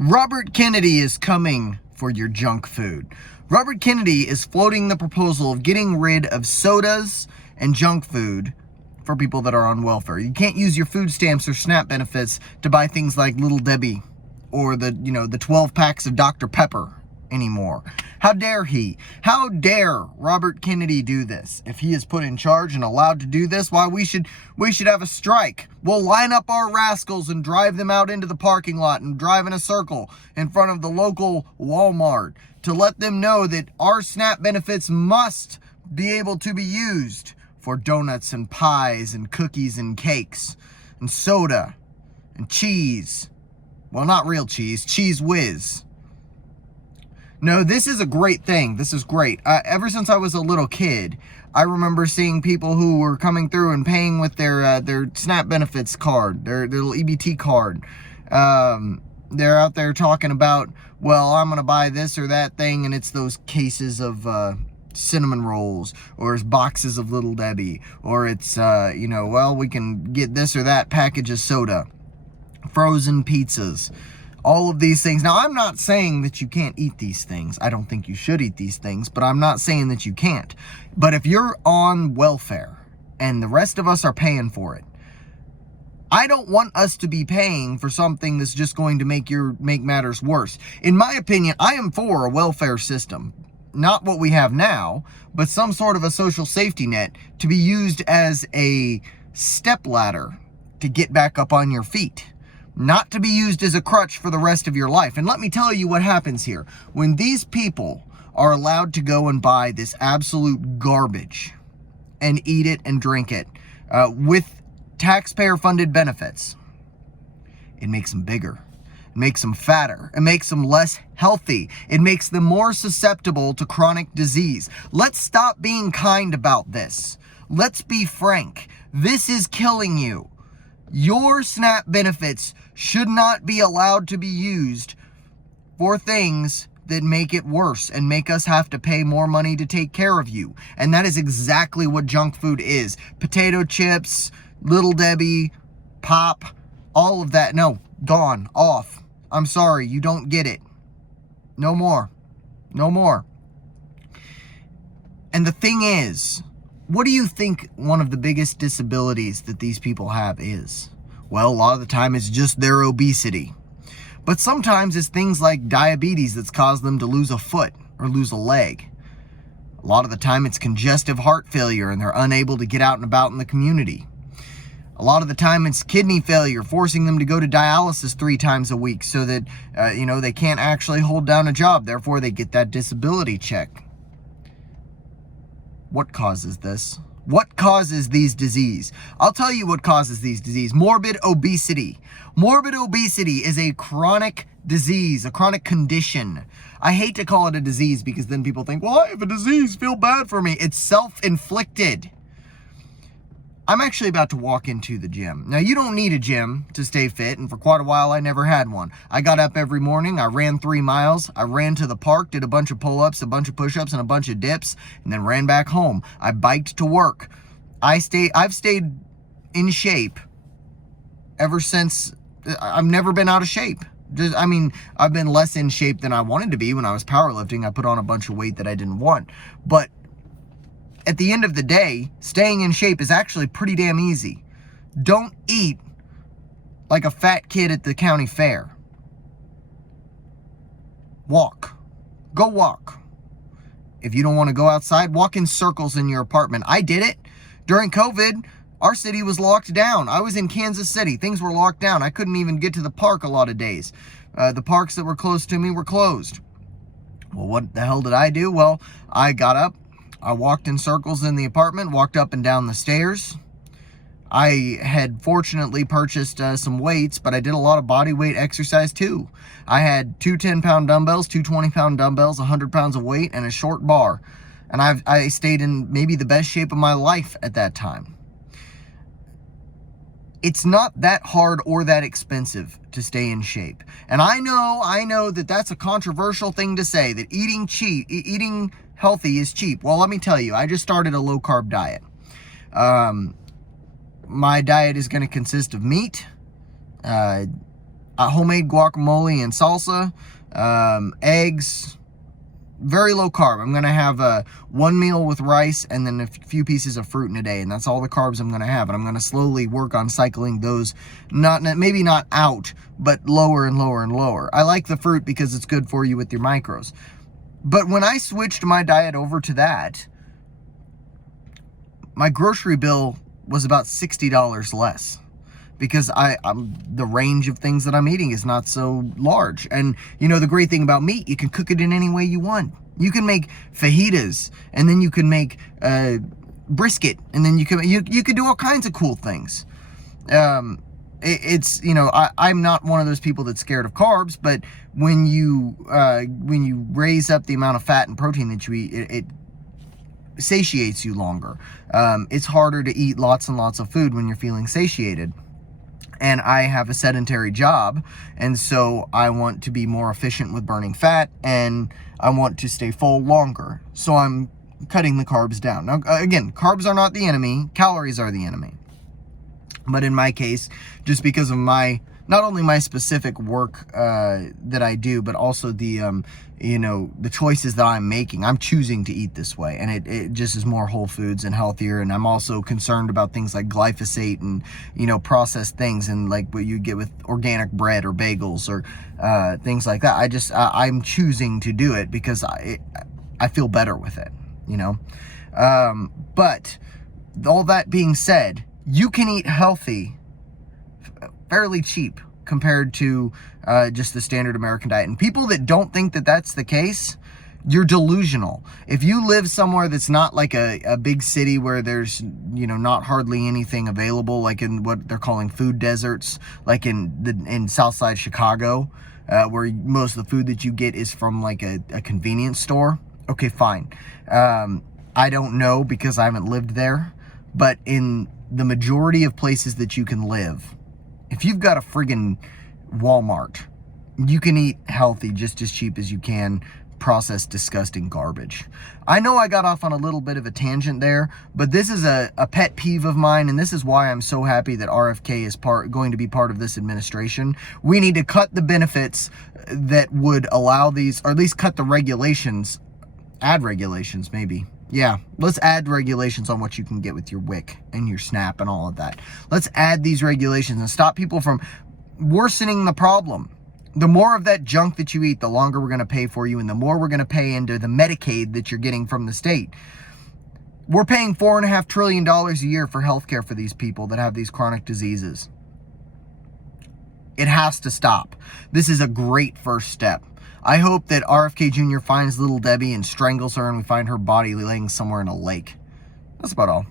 Robert Kennedy is coming for your junk food. Robert Kennedy is floating the proposal of getting rid of sodas and junk food for people that are on welfare. You can't use your food stamps or SNAP benefits to buy things like Little Debbie or the 12 packs of Dr. Pepper anymore. How dare he? How dare Robert Kennedy do this? If he is put in charge and allowed to do this, why we should have a strike. We'll line up our rascals and drive them out into the parking lot and drive in a circle in front of the local Walmart to let them know that our SNAP benefits must be able to be used for donuts and pies and cookies and cakes and soda and cheese. Well, not real cheese, Cheese Whiz. No, this is a great thing. This is great. Ever since I was a little kid, I remember seeing people who were coming through and paying with their SNAP benefits card, their little EBT card. They're out there talking about, well, I'm going to buy this or that thing, and it's those cases of cinnamon rolls, or it's boxes of Little Debbie, or it's, well, we can get this or that package of soda, frozen pizzas. All of these things. Now, I'm not saying that you can't eat these things. I don't think you should eat these things, but I'm not saying that you can't. But if you're on welfare and the rest of us are paying for it, I don't want us to be paying for something that's just going to make matters worse. In my opinion, I am for a welfare system. Not what we have now, but some sort of a social safety net to be used as a stepladder to get back up on your feet. Not to be used as a crutch for the rest of your life. And let me tell you what happens here. When these people are allowed to go and buy this absolute garbage and eat it and drink it with taxpayer-funded benefits, it makes them bigger. It makes them fatter. It makes them less healthy. It makes them more susceptible to chronic disease. Let's stop being kind about this. Let's be frank. This is killing you. Your SNAP benefits should not be allowed to be used for things that make it worse and make us have to pay more money to take care of you. And that is exactly what junk food is. Potato chips, Little Debbie, pop, all of that. No, gone, off. I'm sorry, you don't get it. No more. No more. And the thing is, what do you think one of the biggest disabilities that these people have is? Well, a lot of the time it's just their obesity. But sometimes it's things like diabetes that's caused them to lose a foot or lose a leg. A lot of the time it's congestive heart failure and they're unable to get out and about in the community. A lot of the time it's kidney failure, forcing them to go to dialysis 3 times a week so that, they can't actually hold down a job. Therefore, they get that disability check. What causes this? What causes these disease? I'll tell you what causes these disease. Morbid obesity. Morbid obesity is a chronic disease, a chronic condition. I hate to call it a disease because then people think, well, I have a disease, feel bad for me. It's self-inflicted. I'm actually about to walk into the gym. Now, you don't need a gym to stay fit, and for quite a while, I never had one. I got up every morning, I ran 3 miles, I ran to the park, did a bunch of pull-ups, a bunch of push-ups, and a bunch of dips, and then ran back home. I biked to work. I've stayed in shape ever since. I've never been out of shape. I've been less in shape than I wanted to be when I was powerlifting. I put on a bunch of weight that I didn't want. But at the end of the day, staying in shape is actually pretty damn easy. Don't eat like a fat kid at the county fair. Walk. Go walk. If you don't want to go outside, walk in circles in your apartment. I did it. During COVID, our city was locked down. I was in Kansas City. Things were locked down. I couldn't even get to the park a lot of days. The parks that were close to me were closed. Well, what the hell did I do? Well, I got up. I walked in circles in the apartment, walked up and down the stairs. I had fortunately purchased some weights, but I did a lot of body weight exercise too. I had 2 10-pound dumbbells, 2 20-pound dumbbells, 100 pounds of weight, and a short bar. And I stayed in maybe the best shape of my life at that time. It's not that hard or that expensive to stay in shape. And I know that that's a controversial thing to say, that eating healthy is cheap. Well, let me tell you, I just started a low-carb diet. My diet is going to consist of meat, homemade guacamole and salsa, eggs, very low carb. I'm going to have one meal with rice and then a few pieces of fruit in a day, and that's all the carbs I'm going to have. And I'm going to slowly work on cycling those, maybe not out, but lower and lower and lower. I like the fruit because it's good for you with your macros. But when I switched my diet over to that, my grocery bill was about $60 less, because the range of things that I'm eating is not so large. And you know, the great thing about meat, you can cook it in any way you want. You can make fajitas, and then you can make brisket, and then you can do all kinds of cool things. It's, you know, I'm not one of those people that's scared of carbs, but when you raise up the amount of fat and protein that you eat, it satiates you longer. It's harder to eat lots and lots of food when you're feeling satiated. And I have a sedentary job, and so I want to be more efficient with burning fat, and I want to stay full longer. So I'm cutting the carbs down. Now, again, carbs are not the enemy, calories are the enemy. But in my case, just because of not only my specific work that I do, but also the the choices that I'm making. I'm choosing to eat this way, and it just is more whole foods and healthier. And I'm also concerned about things like glyphosate and processed things, and like what you get with organic bread or bagels or things like that. I'm choosing to do it because I feel better with it. But all that being said, you can eat healthy fairly cheap compared to just the standard American diet. And people that don't think that that's the case, you're delusional. If you live somewhere that's not like a big city where there's not hardly anything available, like in what they're calling food deserts, like in Southside Chicago, where most of the food that you get is from like a convenience store, okay, fine. I don't know because I haven't lived there, but in the majority of places that you can live, if you've got a friggin' Walmart, you can eat healthy just as cheap as you can processed, disgusting garbage. I know I got off on a little bit of a tangent there, but this is a pet peeve of mine, and this is why I'm so happy that RFK is going to be part of this administration. We need to cut the benefits that would allow these, or at least cut the regulations, add regulations maybe. Yeah, let's add regulations on what you can get with your WIC and your SNAP and all of that. Let's add these regulations and stop people from worsening the problem. The more of that junk that you eat, the longer we're going to pay for you, and the more we're going to pay into the Medicaid that you're getting from the state. We're paying $4.5 trillion a year for healthcare for these people that have these chronic diseases. It has to stop. This is a great first step. I hope that RFK Jr. finds little Debbie and strangles her, and we find her body laying somewhere in a lake. That's about all.